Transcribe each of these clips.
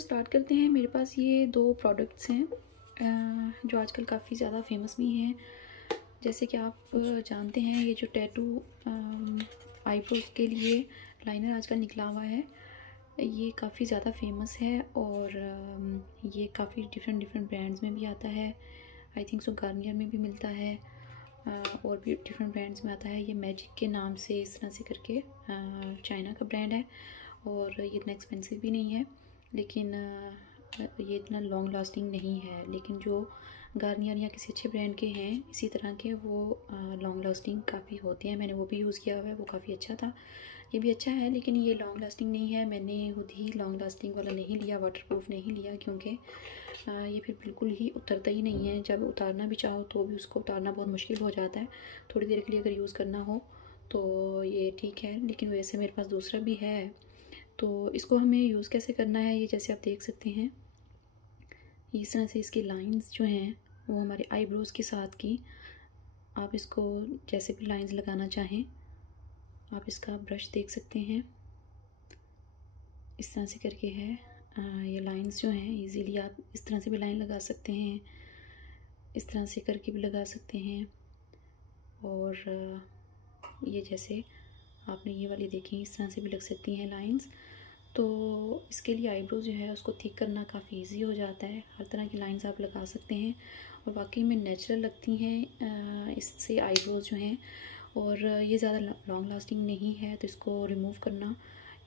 Start करते हैं। मेरे पास ये 2 प्रोडक्ट्स हैं जो आजकल काफ़ी ज़्यादा फेमस भी हैं। जैसे कि आप जानते हैं, ये जो टैटू आईब्रोज़ के लिए लाइनर आजकल निकला हुआ है, ये काफ़ी ज़्यादा फेमस है और ये काफ़ी डिफरेंट ब्रांड्स में भी आता है। आई थिंक सो गार्नियर में भी मिलता है और भी डिफरेंट ब्रांड्स में आता है। ये मैजिक के नाम से इस तरह से करके चाइना का ब्रांड है और ये इतना एक्सपेंसिव भी नहीं है, लेकिन ये इतना लॉन्ग लास्टिंग नहीं है। लेकिन जो गार्नियर या किसी अच्छे ब्रांड के हैं इसी तरह के, वो लॉन्ग लास्टिंग काफ़ी होते हैं। मैंने वो भी यूज़ किया हुआ है, वो काफ़ी अच्छा था। ये भी अच्छा है, लेकिन ये लॉन्ग लास्टिंग नहीं है। मैंने खुद ही लॉन्ग लास्टिंग वाला नहीं लिया, वाटरप्रूफ नहीं लिया, क्योंकि ये फिर बिल्कुल ही उतरता ही नहीं है। जब उतारना भी चाहो तो भी उसको उतारना बहुत मुश्किल हो जाता है। थोड़ी देर के लिए अगर यूज़ करना हो तो ये ठीक है, लेकिन वैसे मेरे पास दूसरा भी है। तो इसको हमें यूज़ कैसे करना है, ये जैसे आप देख सकते हैं, इस तरह से इसकी लाइंस जो हैं वो हमारे आईब्रोज़ के साथ की। आप इसको जैसे भी लाइंस लगाना चाहें, आप इसका ब्रश देख सकते हैं, इस तरह से करके है। ये लाइंस जो हैं इजीली आप इस तरह से भी लाइन लगा सकते हैं, इस तरह से करके भी लगा सकते हैं। और ये जैसे आपने ये वाली देखी, इस तरह से भी लग सकती हैं लाइंस। तो इसके लिए आईब्रो जो है उसको थिक करना काफ़ी इजी हो जाता है। हर तरह की लाइंस आप लगा सकते हैं और वाकई में नेचुरल लगती हैं इससे आईब्रोज जो हैं। और ये ज़्यादा लॉन्ग लास्टिंग नहीं है, तो इसको रिमूव करना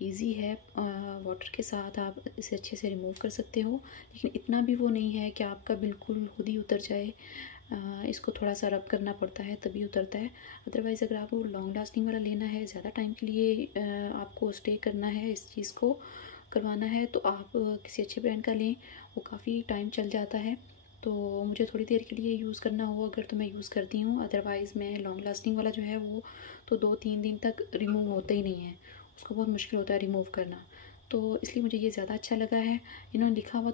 इजी है। वाटर के साथ आप इसे अच्छे से रिमूव कर सकते हो, लेकिन इतना भी वो नहीं है कि आपका बिल्कुल खुद ही उतर जाए। इसको थोड़ा सा रब करना पड़ता है तभी उतरता है। अदरवाइज़ अगर आपको लॉन्ग लास्टिंग वाला लेना है, ज़्यादा टाइम के लिए आपको स्टे करना है, इस चीज़ को करवाना है, तो आप किसी अच्छे ब्रांड का लें, वो काफ़ी टाइम चल जाता है। तो मुझे थोड़ी देर के लिए यूज़ करना हो अगर, तो मैं यूज़ करती हूँ। अदरवाइज़ मैं लॉन्ग लास्टिंग वाला जो है वो तो 2-3 दिन तक रिमूव होता ही नहीं है, उसको बहुत मुश्किल होता है रिमूव करना। तो इसलिए मुझे ये ज़्यादा अच्छा लगा है। इन्होंने लिखा हुआ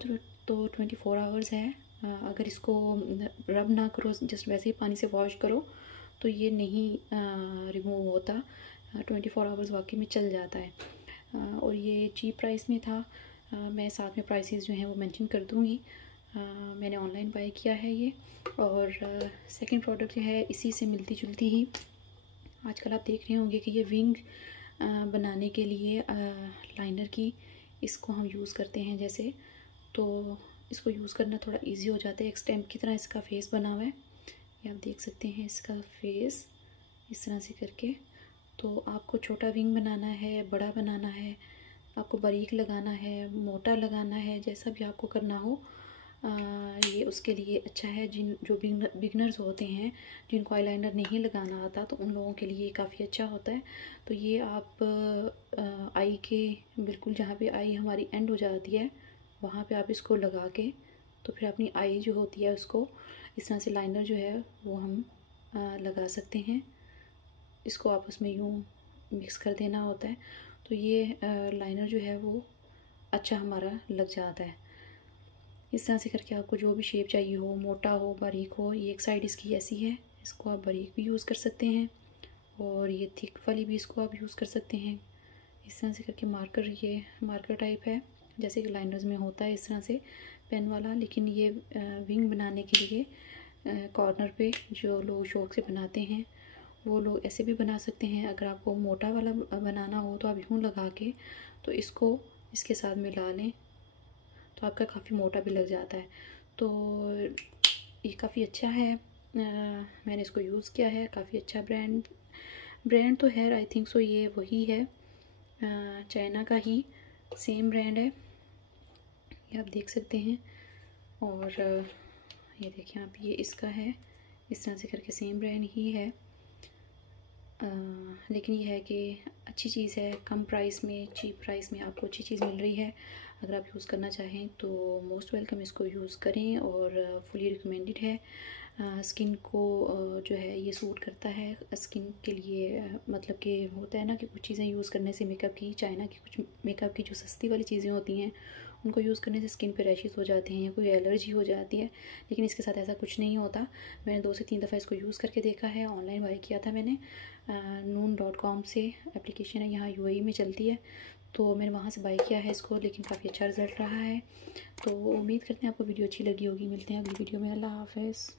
तो 24 आवर्स है। अगर इसको रब ना करो, जस्ट वैसे ही पानी से वॉश करो, तो ये नहीं रिमूव होता। 24 आवर्स वाकई में चल जाता है। और ये चीप प्राइस में था। मैं साथ में प्राइसेस जो हैं वो मेंशन कर दूँगी। मैंने ऑनलाइन बाय किया है ये। और सेकंड प्रोडक्ट जो है इसी से मिलती जुलती ही, आजकल आप देख रहे होंगे कि ये विंग बनाने के लिए लाइनर की इसको हम यूज़ करते हैं जैसे, तो इसको यूज़ करना थोड़ा इजी हो जाता है। एक स्टैम्प की तरह इसका फेस बना हुआ है, ये आप देख सकते हैं इसका फेस इस तरह से करके। तो आपको छोटा विंग बनाना है, बड़ा बनाना है, आपको बारीक लगाना है, मोटा लगाना है, जैसा भी आपको करना हो, ये उसके लिए अच्छा है। जो बिगनर्स होते हैं, जिनको आईलाइनर नहीं लगाना आता, तो उन लोगों के लिए काफ़ी अच्छा होता है। तो ये आप आई के बिल्कुल जहाँ पे आई हमारी एंड हो जाती है, वहाँ पे आप इसको लगा के, तो फिर अपनी आई जो होती है उसको इस तरह से लाइनर जो है वो हम लगा सकते हैं। इसको आपस में यूँ मिक्स कर देना होता है, तो ये लाइनर जो है वो अच्छा हमारा लग जाता है। इस तरह से करके आपको जो भी शेप चाहिए हो, मोटा हो, बारीक हो, ये एक साइड इसकी ऐसी है, इसको आप बारीक भी यूज़ कर सकते हैं, और ये थिक वाली भी इसको आप यूज़ कर सकते हैं। इस तरह से करके मार्कर, ये मार्कर टाइप है जैसे कि लाइनर्स में होता है इस तरह से पेन वाला, लेकिन ये विंग बनाने के लिए कॉर्नर पे जो लोग शौक से बनाते हैं वो लोग ऐसे भी बना सकते हैं। अगर आपको मोटा वाला बनाना हो तो आप यूँ लगा के तो इसको इसके साथ मिला लें, तो आपका काफ़ी मोटा भी लग जाता है। तो ये काफ़ी अच्छा है। मैंने इसको यूज़ किया है, काफ़ी अच्छा ब्रांड तो है, आई थिंक सो ये वही है, चाइना का ही सेम ब्रांड है, ये आप देख सकते हैं। और ये देखिए आप, ये इसका है, इस तरह से करके सेम ब्रांड ही है। लेकिन ये है कि अच्छी चीज़ है, कम प्राइस में, चीप प्राइस में आपको अच्छी चीज़ मिल रही है। अगर आप यूज़ करना चाहें तो मोस्ट वेलकम, इसको यूज़ करें और फुली रिकमेंडेड है। स्किन को जो है ये सूट करता है। स्किन के लिए मतलब कि होता है ना कि कुछ चीज़ें यूज़ करने से मेकअप की, चाइना की कुछ मेकअप की जो सस्ती वाली चीज़ें होती हैं उनको यूज़ करने से स्किन पे रैशेस हो जाते हैं या कोई एलर्जी हो जाती है, लेकिन इसके साथ ऐसा कुछ नहीं होता। मैंने 2 से 3 दफ़ा इसको यूज़ करके देखा है, ऑनलाइन बाय किया था मैंने, noon.com से एप्लीकेशन है, यहाँ यूएई में चलती है। तो मैंने वहाँ से बाय किया है इसको, लेकिन काफ़ी अच्छा रिज़ल्ट रहा है। तो उम्मीद करते हैं आपको वीडियो अच्छी लगी होगी। मिलते हैं अगली वीडियो में। अल्लाह हाफ़िज़।